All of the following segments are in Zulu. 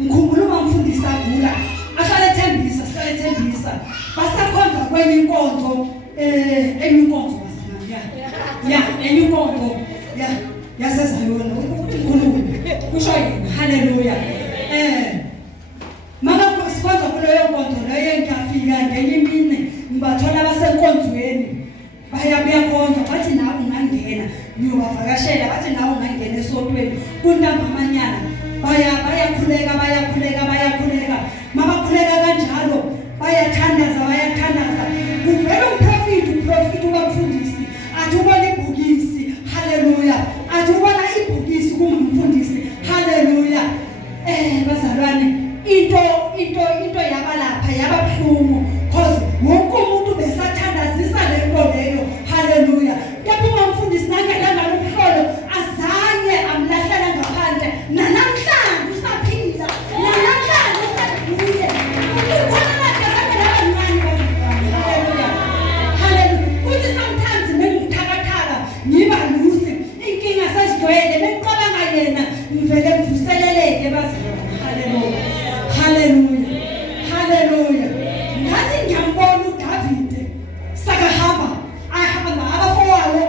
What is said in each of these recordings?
ngikhumbula uma ngifundisa agula ahlale ethembisa basakhonza kwenye inkonzo enye inkonzo enye inkonzo yasezayona uNkulunkulu kusho yena haleluya mama sikhonza kuleyo nkonzo leyo ngiyafika ngenye imini ngibathola abasenkonzweni bayakhonza bathi nawe ungangena ngiyobavakashela bathi nawe ungangena esontweni kunambamanyana bayakhuleka mabakhuleka kanjalo bayathandaza kuvela umprofiti ubamfundisi athi ubona ibhokisi haleluya athi ubona ibhokisi kumfundisi haleluya bazalwane into yabalapha yababhlungu cause wonke umuntu besathandazisa lento leyo haleluya kepha umfundisi nangelanga lokuhlolo azange amlahlela ngaphandle namhlanje usaphila namhlanje usabuye ukhona manje abangancane haleluya kuthi sometimes ngikuthakathaka ngiba lusi inkinga sesijwele bekucabanga yena ngivele ngivuseleleke bazalwane haleluya ngathi ngiyambona uDavid sakahamba ahamba abafowabo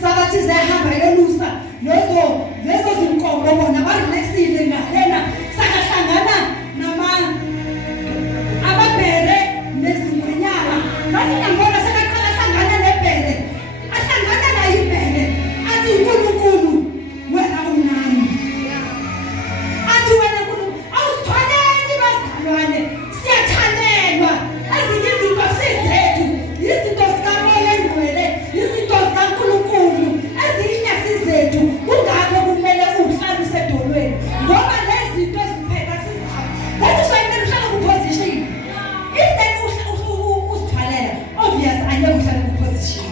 sabathi zahamba yolusa lezo zinkomo bona barelaxile ngahena sakahlangana ababhere nezingonyama ngathi ngiyambona sakaqala hlangana nebhere ahlangana naye ibhere athi uNkulunkulu wena unani athi wena uNkulunkulu awusithwaleni bazalwane siyathanelwa ezinye izinto sizethu izinto zikamoya engcwele izinto zikaNkulunkulu ezinye sizethu kungakho kumele uhlale usedolweni ngoba lezi zinto eziphetha sizakho bathi sayimele uhlale ku-position if then usithwalela obvious angeke uhlale ku-position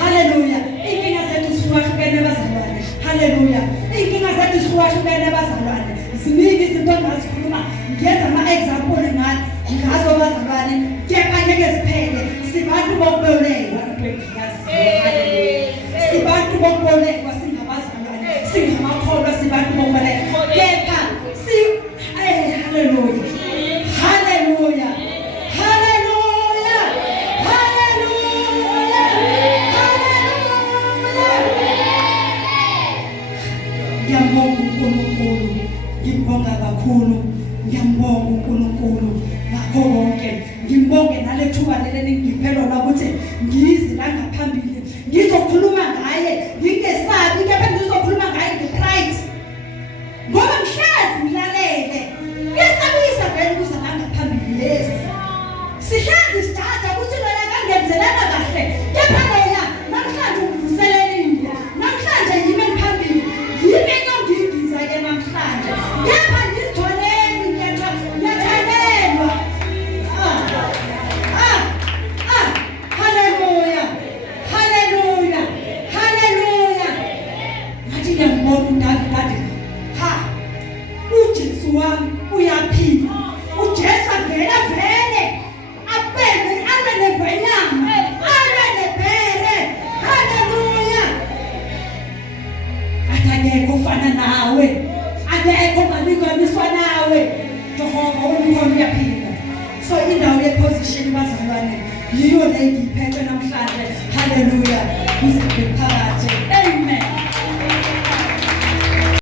haleluya inkinga zethu zihlukahlukene bazalwane haleluya inkinga zethu zihlukahlukene bazalwane ziningi izinto engazikhuluma ngiyenza ama-example ngazo bazalwane kepha ngeke ziphele sibantu bokubolekwa sibantu bokubolekwa singabazalwane singamakholwa sibantu bokubolekwa kepha haleluya ngiyambonga uNkulunkulu ngibonga kakhulu ngiyambonga uNkulunkulu ngakho konke ngimbonge nalethuba leli ngiphe lona ukuthi ngizi la ngaphambili ngizokhuluma ngaye ngingesabi kepha ngizokhuluma ngaye ngepride ngoba mhlazi ngilalele kuyasabisa vele ukuza la ngaphambili yesi sihlazi sithatha ukuthi lona kangenzelana kahle kepha lona namhlanje ungivuselelile namhlanje yimi phambili yimi engingiza ke namhlanje kepha ngizitholeni ngiyathanelwa haleluya ngathi ngiyambona uDavid uJesu wami uyaphila uJesu vele abe negwenyama abe nebhere haleluya akekho ufana nawe akekho malinganiswa nawe Jehova uNkulunkulu uyaphila so indawo yeposition bazalwane yiyo le ngiyiphethe namhlanje haleluya kuze phakathi